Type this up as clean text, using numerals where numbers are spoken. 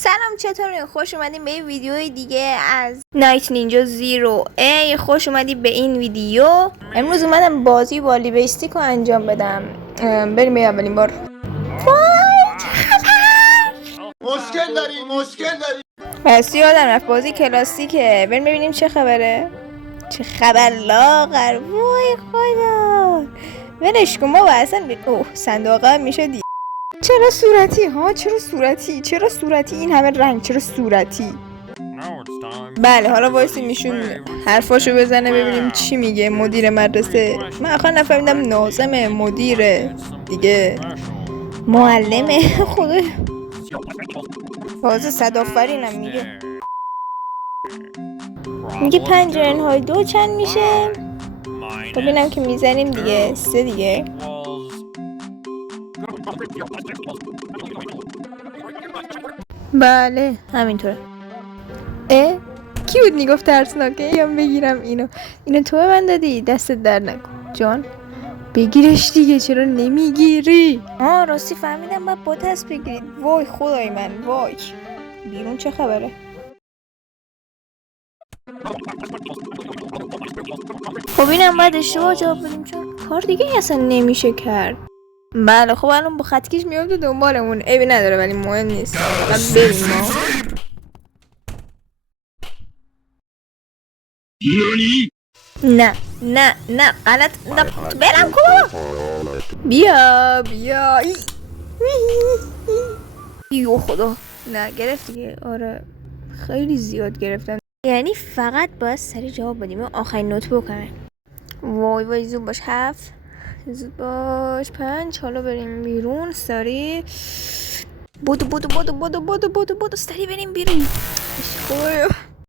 سلام، چطورین؟ خوش اومدین به این ویدیوی دیگه از نایت نینجا زیرو. خوش اومدی به این ویدیو. امروز اومدم بازی والی بیستیک رو انجام بدم. بریم به اولین بار. مشکل داری پس یادم رفت بازی کلاسیکه. بریم ببینیم چه خبره. چه خبر لاغر، وای خدا. ولش کن، ما اصلا اوه صندوقه میشه دی. چرا صورتی ها؟ چرا صورتی این همه رنگ؟ چرا صورتی؟ بله حالا وایسی میشون حرفاشو بزنه ببینیم چی میگه مدیر مدرسه. من آخر نفهمیدم ناظمه، مدیره دیگه، معلمه. خدا تازه صدآفرینم میگه. میگه 5 چند میشه؟ خب اینم که میزنیم دیگه. 3 دیگه. بله همینطوره. کی بود میگفت ترسناکه؟ یا بگیرم اینو تو به من دادی؟ دستت در نکن جان. بگیرش دیگه، چرا نمیگیری؟ راستی فهمیدم باید با دست بگیرید. وای خدای من، وای بیرون چه خبره؟ خب اینم باید اشتباه جواب بدیم چون کار دیگه اصلا نمیشه کرد. بله خب الان با خطکش میاد دنبالمون. عیبی نداره ولی مهم نیست، فقط بریم ما. نه غلط. برم کن. بیا یو خدا. نه گرفت دیگه. آره خیلی زیاد گرفتم، یعنی فقط باید سریع جواب بدیم. آخرین نوت بکنم. وای زود باش. 7 زود باش. 5 حالا بریم بیرون سریع. بودو سریع بریم بیرون.